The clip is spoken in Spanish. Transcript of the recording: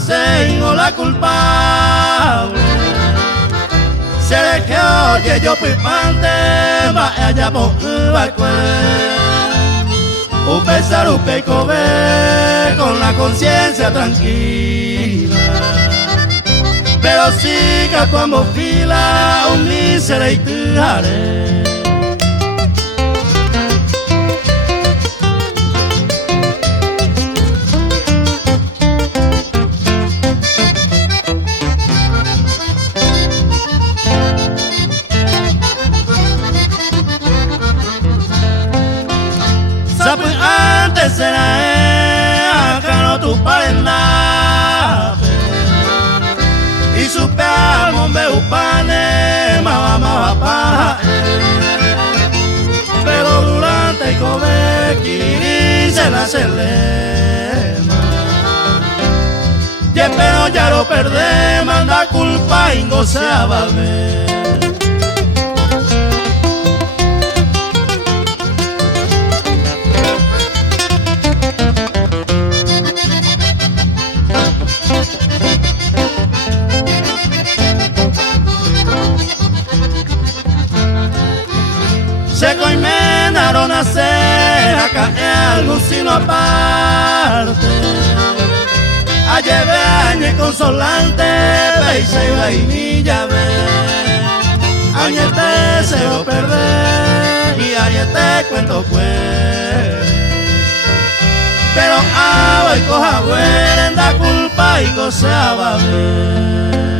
tengo la culpable. Se le que oye yo pipante, va allá por el un pesar un peco ve con la conciencia tranquila. Pero siga como fila un mísero y te haré. Antes era acá no tu parenda y supe al mombe upane mama paja, pero durante el come kiri se la celema y espero ya lo perdé manda culpa y no se abame. Se coimenaron a hacer acá algún sino aparte. A llevar consolante, peise y vainilla ve. Añete se lo perdé y añete cuento pues. Pero ahora y coja buena en la culpa y goceaba ver.